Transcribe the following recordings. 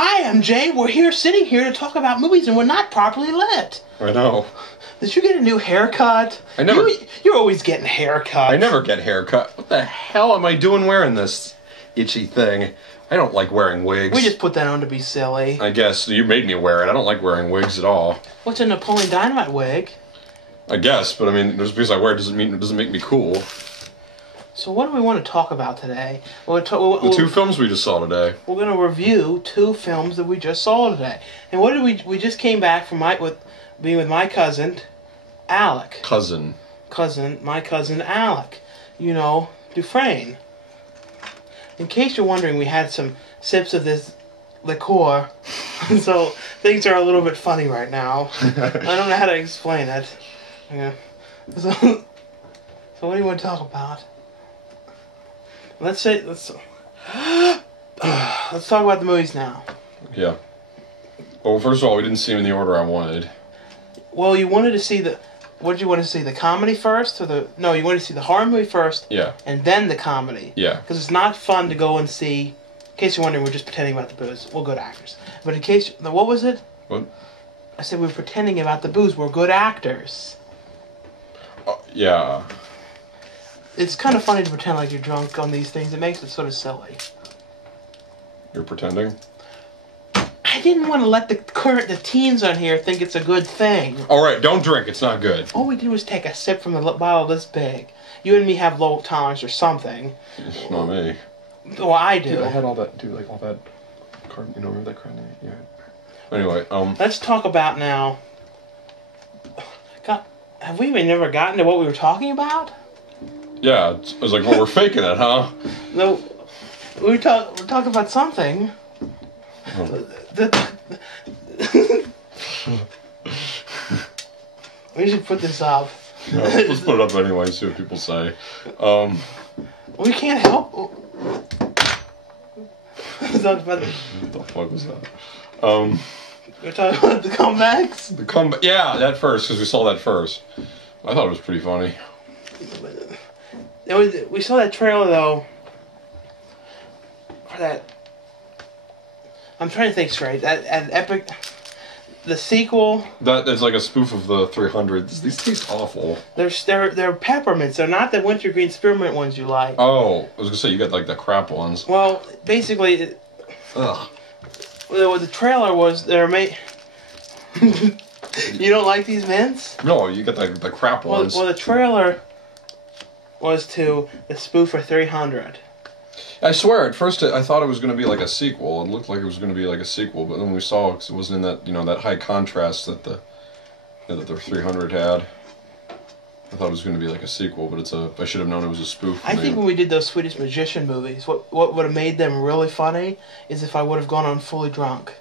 Hi, MJ. We're here sitting here to talk about movies and we're not properly lit. I know. Did you get a new haircut? I never... You're always getting haircuts. I never get haircut. What the hell am I doing wearing this itchy thing? I don't like wearing wigs. We just put that on to be silly. I guess. You made me wear it. I don't like wearing wigs at all. What's a Napoleon Dynamite wig? I guess, but I mean, just because I wear it doesn't make me cool. So what do we want to talk about today? The two films we just saw today. We're going to review two films that we just saw today. And what did we just came back from being with my cousin, Alec. My cousin Alec. You know, Dufresne. In case you're wondering, we had some sips of this liqueur, so things are a little bit funny right now. I don't know how to explain it. Yeah. So what do you want to talk about? Let's talk about the movies now. Yeah. Well, first of all, we didn't see them in the order I wanted. Well, you wanted to see what did you want to see? The comedy first, no? You wanted to see the horror movie first. Yeah. And then the comedy. Yeah. Because it's not fun to go and see. In case you're wondering, we're just pretending about the booze. We're good actors. But in case, what was it? What? I said we were pretending about the booze. We're good actors. Yeah. It's kind of funny to pretend like you're drunk on these things. It makes it sort of silly. You're pretending? I didn't want to let the teens on here think it's a good thing. All right, don't drink. It's not good. All we did was take a sip from a bottle this big. You and me have low tolerance or something. It's not me. Well, I do. Dude, I had all that. Dude, like all that. You know, remember that card? Yeah. Anyway, Let's talk about now. God, have we even never gotten to what we were talking about? Yeah, it was like, well, we're faking it, huh? No, we're talking about something. Oh. We should put this up. Yeah, let's put it up anyway and see what people say. We can't help. What the fuck was that? We're talking about the comebacks? Yeah, that first, because we saw that first. I thought it was pretty funny. We saw that trailer, though, for that... I'm trying to think straight. That epic... The sequel... That's like a spoof of the 300s. These taste awful. They're peppermints. They're not the wintergreen spearmint ones you like. Oh, I was going to say, you got like the crap ones. Well, basically... Ugh. What the trailer was, they're made... You don't like these mints? No, you got the crap ones. Well, the trailer was to the spoof for 300. I swear, at first I thought it was going to be like a sequel. It looked like it was going to be like a sequel, but then we saw because it wasn't in that that high contrast that the 300 had. I thought it was going to be like a sequel, but I should have known it was a spoof. I think when we did those Swedish magician movies, what would have made them really funny is if I would have gone on fully drunk.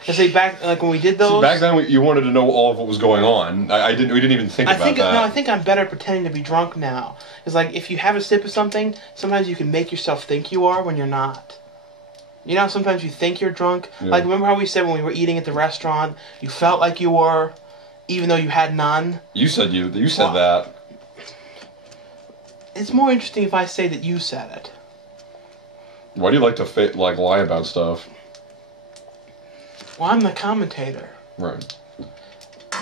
Because when we did those... See, back then you wanted to know all of what was going on. We didn't even think about that. No, I think I'm better pretending to be drunk now. Because like if you have a sip of something, sometimes you can make yourself think you are when you're not. You know, sometimes you think you're drunk. Yeah. Like remember how we said when we were eating at the restaurant, you felt like you were, even though you had none. You said that. It's more interesting if I say that you said it. Why do you like to lie about stuff? Well, I'm the commentator. Right.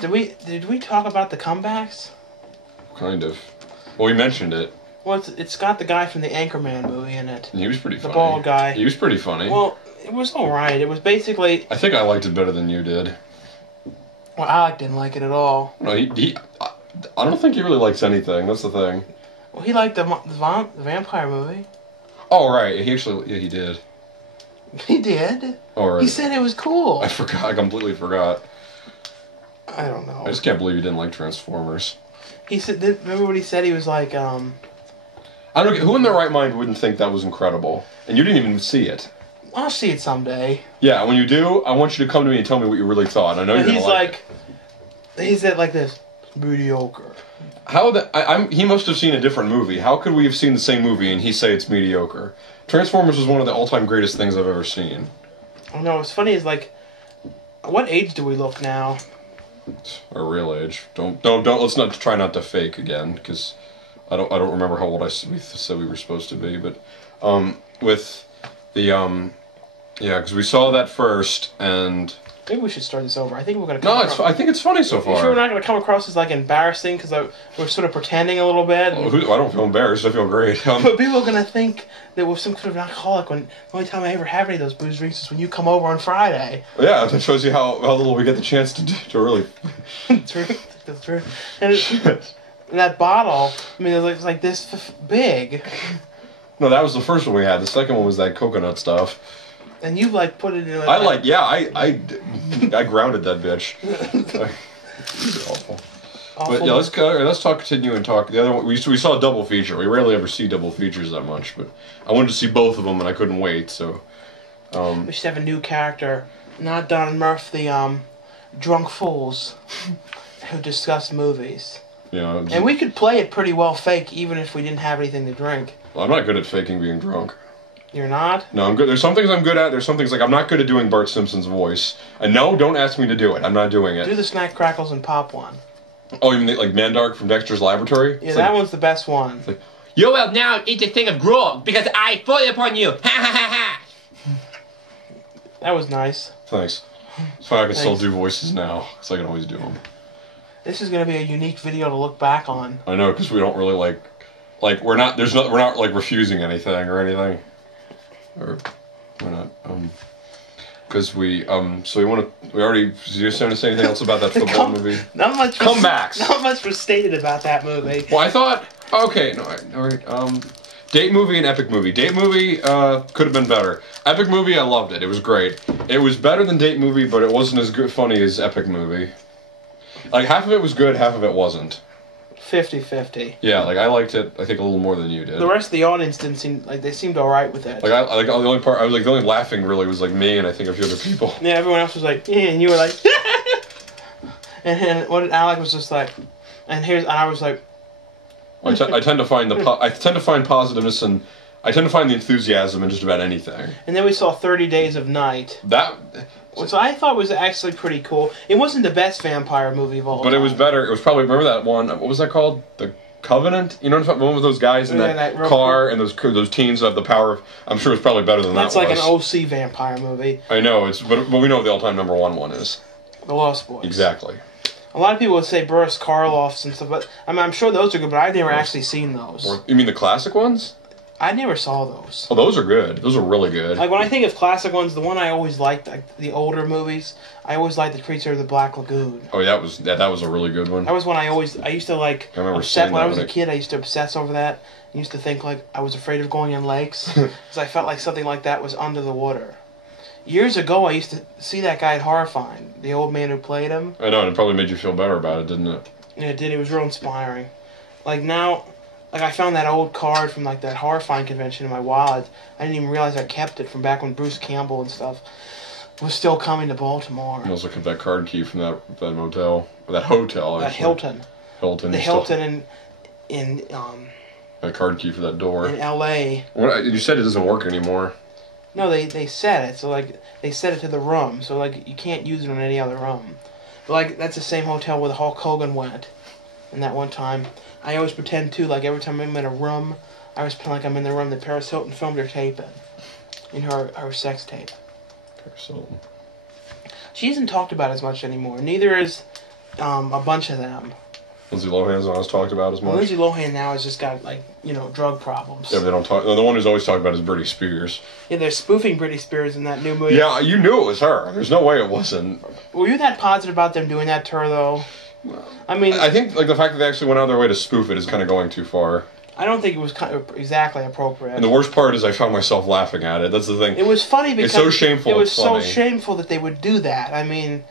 Did we talk about the comebacks? Kind of. Well, we mentioned it. Well, it's got the guy from the Anchorman movie in it. And he was pretty funny. The bald guy. He was pretty funny. Well, it was alright. It was basically... I think I liked it better than you did. Well, Alec didn't like it at all. No, I don't think he really likes anything. That's the thing. Well, he liked the vampire movie. Oh, right. He did. He did? Oh, right. He said it was cool. I forgot. I completely forgot. I don't know. I just can't believe you didn't like Transformers. He said, remember what he said? He was like, I don't get, who in their right mind wouldn't think that was incredible? And you didn't even see it. I'll see it someday. Yeah, when you do, I want you to come to me and tell me what you really thought. I know you're going to like it. He said like this, mediocre. He must have seen a different movie. How could we have seen the same movie and he say it's mediocre? Transformers was one of the all-time greatest things I've ever seen. Oh no, what's funny is like, what age do we look now? Our real age. Let's not try not to fake again, because I don't remember how old we said we were supposed to be, but with the Yeah, because we saw that first, and... Maybe we should start this over. I think we're going to No, I think it's funny so far. You sure we're not going to come across as, like, embarrassing? Because we're sort of pretending a little bit. Well, I don't feel embarrassed. I feel great. But people are going to think that we're some sort of alcoholic when the only time I ever have any of those booze drinks is when you come over on Friday. Yeah, that shows you how little we get the chance to really... True. That's true. And that bottle, I mean, it's like this big. No, that was the first one we had. The second one was that coconut stuff. And you like put it in. I grounded that bitch. Awful. But yeah, let's continue and talk. The other one we saw a double feature. We rarely ever see double features that much, but I wanted to see both of them and I couldn't wait. So we should have a new character, not Don Murph, the drunk fools who discuss movies. Yeah, and we could play it pretty well fake, even if we didn't have anything to drink. Well, I'm not good at faking being drunk. You're not? No, I'm good. There's some things I'm good at. There's some things like I'm not good at doing Bart Simpson's voice. And no, don't ask me to do it. I'm not doing it. Do the Snack, Crackles, and Pop one. Oh, you mean like Mandark from Dexter's Laboratory? Yeah, that one's the best one. It's like, you will now eat a thing of gruel because I fought upon you. Ha ha ha ha. That was nice. Thanks. That's why I can still do voices now, because I can always do them. This is going to be a unique video to look back on. I know, because we don't really we're not like refusing anything or anything. Or we're not, because we already, did you want to say anything else about that football movie? Not much. Comebacks. Not much was stated about that movie. Well, I thought, okay, no, alright, date movie and epic movie. Date movie, could have been better. Epic movie, I loved it. It was great. It was better than date movie, but it wasn't as funny as epic movie. Like, half of it was good, half of it wasn't. 50-50. Yeah, like I liked it. I think a little more than you did. The rest of the audience didn't seem like they seemed all right with it. Like the only laughing really was like me and I think a few other people. Yeah, everyone else was like, yeah, and you were like, and what Alec was just like, and I was like. I tend to find positiveness and I tend to find the enthusiasm in just about anything. And then we saw 30 Days of Night. Which I thought was actually pretty cool. It wasn't the best vampire movie of all time. But it was better. It was probably, remember that one, what was that called? The Covenant? You know what I'm talking about? One with those guys in that car and those teens have the power of, I'm sure it's probably better than that was. That's like an OC vampire movie. I know, but we know what the all-time number one is. The Lost Boys. Exactly. A lot of people would say Boris Karloff's and stuff, but I'm sure those are good, but I've never actually seen those. You mean the classic ones? I never saw those. Oh, those are good. Those are really good. Like, when I think of classic ones, the one I always liked, like, the older movies, I always liked The Creature of the Black Lagoon. Oh, that was a really good one. That was one I used to, like, obsess, when I was a kid, I used to obsess over that. I used to think, like, I was afraid of going in lakes, because I felt like something like that was under the water. Years ago, I used to see that guy at Horrifying, the old man who played him. I know, and it probably made you feel better about it, didn't it? Yeah, it did. It was real inspiring. Like, now... Like, I found that old card from, like, that Horrifying convention in my wallet. I didn't even realize I kept it from back when Bruce Campbell and stuff was still coming to Baltimore. You also kept that card key from that motel. Or that hotel, that Hilton. Hilton. The Hilton in that card key for that door. In L.A. You said it doesn't work anymore. No, they set it. So, like, they set it to the room. So, like, you can't use it in any other room. But, like, that's the same hotel where the Hulk Hogan went. And that one time... I always pretend, too, like, every time I'm in a room, I always pretend like I'm in the room that Paris Hilton filmed her tape in her sex tape. Paris Hilton. She isn't talked about as much anymore. Neither is a bunch of them. Lindsay Lohan's not as talked about as much. Well, Lindsay Lohan now has just got, like, drug problems. Yeah, but they don't talk... The one who's always talked about is Britney Spears. Yeah, they're spoofing Britney Spears in that new movie. Yeah, you knew it was her. There's no way it wasn't. Were you that positive about them doing that to her, though? I mean, I think like the fact that they actually went out of their way to spoof it is kind of going too far. I don't think it was exactly appropriate. And the worst part is I found myself laughing at it. That's the thing. It was funny because it's so shameful. It was so shameful that they would do that. I mean,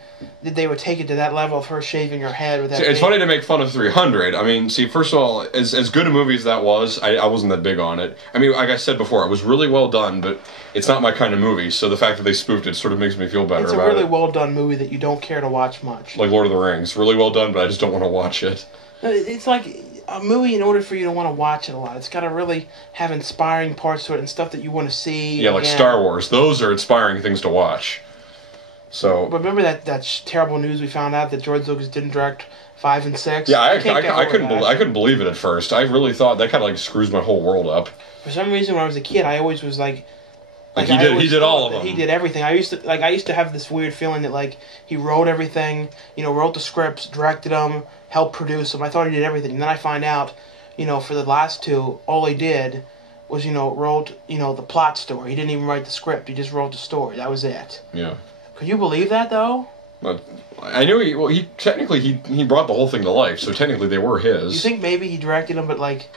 that they would take it to that level of her shaving her head with that. It's funny to make fun of 300. I mean, see, first of all, as good a movie as that was, I wasn't that big on it. I mean, like I said before, it was really well done, but it's not my kind of movie. So the fact that they spoofed it sort of makes me feel better about it. It's a really well done movie that you don't care to watch much. Like Lord of the Rings, really well done, but I just don't want to watch it. It's like a movie, in order for you to want to watch it a lot, it's got to really have inspiring parts to it and stuff that you want to see. Yeah, like Star Wars. Those are inspiring things to watch. So. But remember that terrible news we found out that George Lucas didn't direct 5 and 6? Yeah, I couldn't believe it at first. I really thought that kind of like screws my whole world up. For some reason, when I was a kid, I always was like, Like he did all of them. He did everything. I used to have this weird feeling that like he wrote everything, wrote the scripts, directed them, helped produce them. I thought he did everything. And then I find out, for the last two, all he did was, wrote, the plot story. He didn't even write the script. He just wrote the story. That was it. Yeah. Could you believe that though? But I knew he technically he brought the whole thing to life. So technically they were his. You think maybe he directed them, but like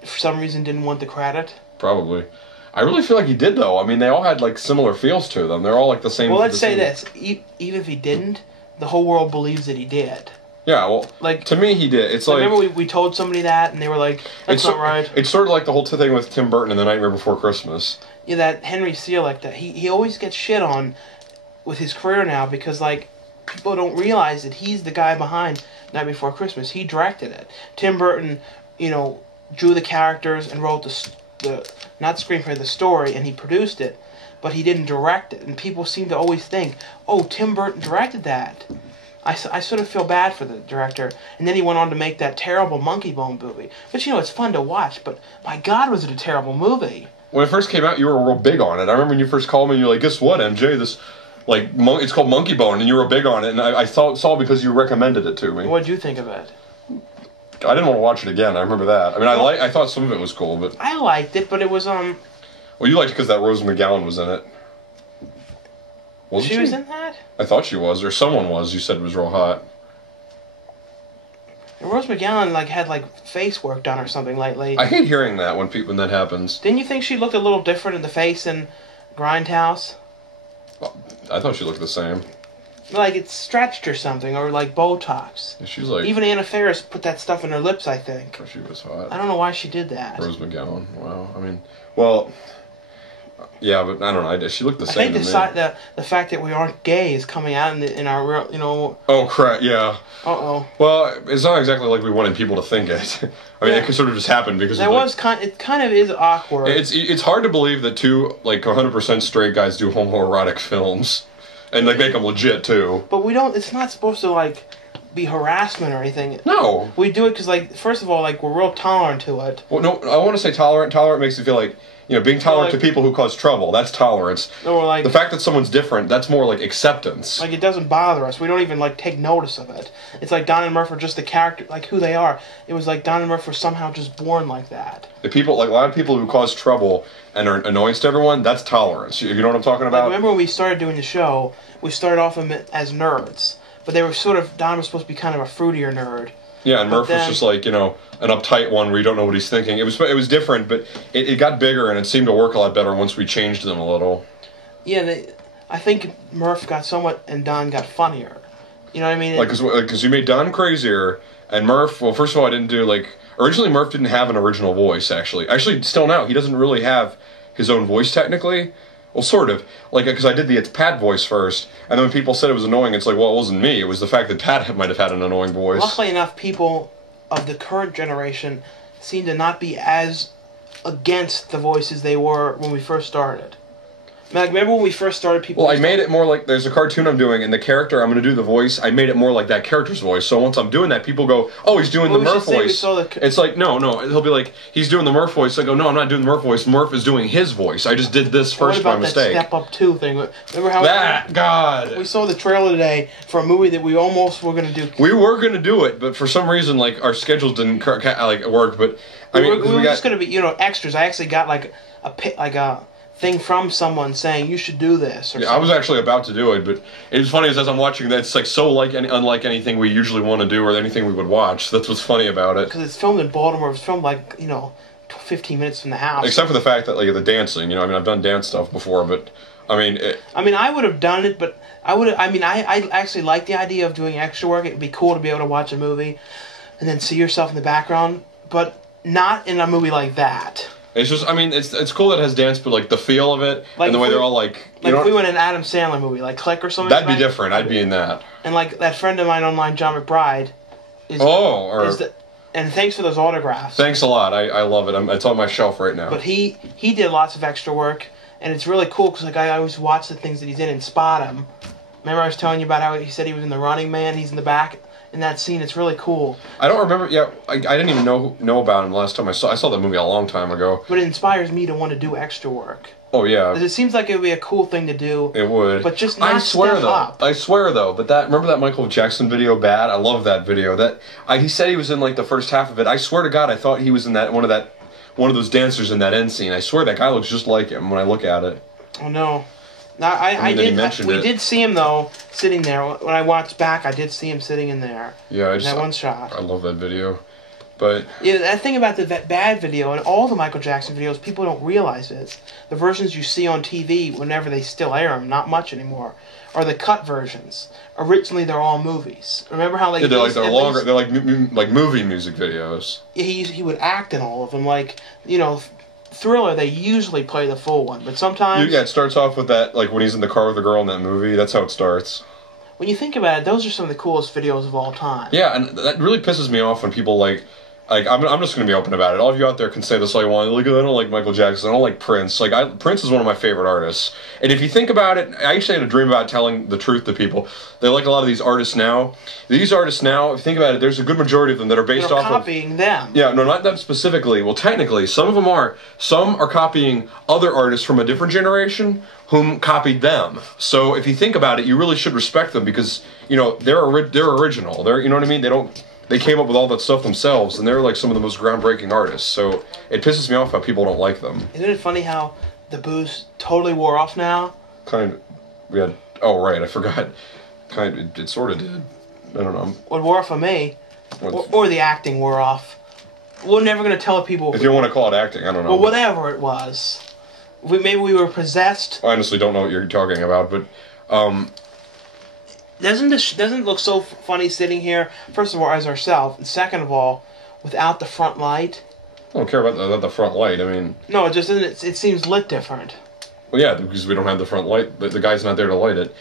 for some reason didn't want the credit? Probably. I really feel like he did, though. I mean, they all had, like, similar feels to them. They're all, like, the same... Well, let's say this. Even if he didn't, the whole world believes that he did. Yeah, well, like, to me, he did. It's like... Remember we told somebody that, and they were like, that's not right. It's sort of like the whole thing with Tim Burton in The Nightmare Before Christmas. Yeah, that Henry Selick, that he always gets shit on with his career now because, like, people don't realize that he's the guy behind Night Before Christmas. He directed it. Tim Burton, drew the characters and wrote the not screenplay, the story, and he produced it, but he didn't direct it. And people seem to always think, oh, Tim Burton directed that. I sort of feel bad for the director. And then he went on to make that terrible Monkey Bone movie. Which, it's fun to watch, but my God, was it a terrible movie. When it first came out, you were real big on it. I remember when you first called me and you're like, guess what, MJ, this, like, it's called Monkey Bone, and you were big on it, and I saw because you recommended it to me. What did you think of it? I didn't want to watch it again. I remember that. I mean, I thought some of it was cool, but I liked it, but it was Well, you liked it because that Rose McGowan was in it. Wasn't she? She was in that? I thought she was, or someone was. You said it was real hot. And Rose McGowan had face work done or something lately. I hate hearing that when that happens. Didn't you think she looked a little different in the face in Grindhouse? Well, I thought she looked the same. Like it's stretched or something, or like Botox. Yeah, she's like... Even Anna Faris put that stuff in her lips, I think. She was hot. I don't know why she did that. Rose McGowan. Wow. I mean, well... Yeah, but I don't know. She looked the same to me. I think the fact that we aren't gay is coming out in our real, Oh, crap, yeah. Uh-oh. Well, it's not exactly like we wanted people to think it. I mean, it could sort of just happen because it kind of is awkward. It's hard to believe that two, 100% straight guys do homoerotic films. And, make them legit, too. But we don't... It's not supposed to, be harassment or anything. No. We do it because, first of all, we're real tolerant to it. Well, no, I want to say tolerant. Tolerant makes you feel like... being tolerant to people who cause trouble, that's tolerance. Or the fact that someone's different, that's more like acceptance. It doesn't bother us. We don't even, take notice of it. It's like Don and Murph are just the character, who they are. It was like Don and Murph were somehow just born like that. The people, a lot of people who cause trouble and are annoyance to everyone, that's tolerance. You know what I'm talking about? Remember when we started doing the show, we started off as nerds. But they were Don was supposed to be kind of a fruitier nerd. Yeah, and Murph was just an uptight one where you don't know what he's thinking. It was different, but it got bigger and it seemed to work a lot better once we changed them a little. Yeah, I think Murph got somewhat and Don got funnier. You know what I mean? Because you made Don crazier and Murph. Well, first of all, I didn't do originally Murph didn't have an original voice. Actually, still now he doesn't really have his own voice technically. Well, sort of. Because I did the It's Pat voice first, and then when people said it was annoying, it's well, it wasn't me. It was the fact that Pat might have had an annoying voice. Luckily enough, people of the current generation seem to not be as against the voices they were when we first started. Remember when we first started, people... Well, I made it more like... There's a cartoon I'm doing, and the character I'm going to do the voice, I made it more like that character's voice. So once I'm doing that, people go, oh, he's doing the Murph voice. It's no. He'll be like, he's doing the Murph voice. I go, no, I'm not doing the Murph voice. Murph is doing his voice. I just did this first by mistake. What about that Step Up 2 thing? Remember how... God! We saw the trailer today for a movie that we almost were going to do. We were going to do it, but for some reason, our schedules didn't work, but... we were just going to be, extras. I actually got, a thing from someone saying you should do this. Yeah, I was actually about to do it, but it's funny as I'm watching that, it's so unlike anything we usually want to do or anything we would watch. That's what's funny about it. Because it's filmed in Baltimore. It's filmed 15 minutes from the house. Except for the fact that the dancing. I've done dance stuff before, but I would have done it, but I actually like the idea of doing extra work. It'd be cool to be able to watch a movie and then see yourself in the background, but not in a movie like that. It's just, it's cool that it has dance, but the feel of it and the way they're all if we went in an Adam Sandler movie, Click or something. That'd be different. I'd be in that. And that friend of mine online, John McBride. And thanks for those autographs. Thanks a lot. I love it. It's on my shelf right now. But he did lots of extra work, and it's really cool because I always watch the things that he's in and spot him. Remember I was telling you about how he said he was in The Running Man. He's in the back in that scene. It's really cool. I don't remember. Yeah, I didn't even know about him last time I saw that movie a long time ago. But it inspires me to want to do extra work. Oh yeah. It seems like it would be a cool thing to do. It would. But just not step up. I swear though. But remember that Michael Jackson video, Bad? I love that video. He said he was in like the first half of it. I swear to God, I thought he was in one of those dancers in that end scene. I swear that guy looks just like him when I look at it. Oh no. We did see him though sitting there. When I watched back, I did see him sitting in there. Yeah, in that one shot. I love that video, but yeah, the thing about that Bad video and all the Michael Jackson videos, people don't realize is the versions you see on TV whenever they still air them, not much anymore, are the cut versions. Originally, they're all movies. Remember how they're longer. They're like movie music videos. Yeah, he would act in all of them, like Thriller, they usually play the full one, but sometimes... Yeah, it starts off with that, like, when he's in the car with the girl in that movie. That's how it starts. When you think about it, those are some of the coolest videos of all time. Yeah, and that really pisses me off when people, like I'm just going to be open about it. All of you out there can say this all you want. Like, I don't like Michael Jackson. I don't like Prince. Prince is one of my favorite artists. And if you think about it, I actually had a dream about telling the truth to people. They like a lot of these artists now. These artists now, if you think about it, there's a good majority of them that are based off copying them. Yeah, no, not them specifically. Well, technically, some of them are. Some are copying other artists from a different generation whom copied them. So if you think about it, you really should respect them because, they're original. You know what I mean? They came up with all that stuff themselves, and they're like some of the most groundbreaking artists. So it pisses me off how people don't like them. Isn't it funny how the booze totally wore off now? Kind of. We had. Oh right, I forgot. It sort of did. I don't know. What wore off of me, or the acting wore off. We're never gonna tell people. If you want to call it acting, I don't know. Well, whatever it was, maybe we were possessed. I honestly don't know what you're talking about, but. Doesn't it look so funny sitting here? First of all, as ourselves, and second of all, without the front light. I don't care about the front light. I mean. No, it just doesn't. It seems lit different. Well, yeah, because we don't have the front light. The guy's not there to light it.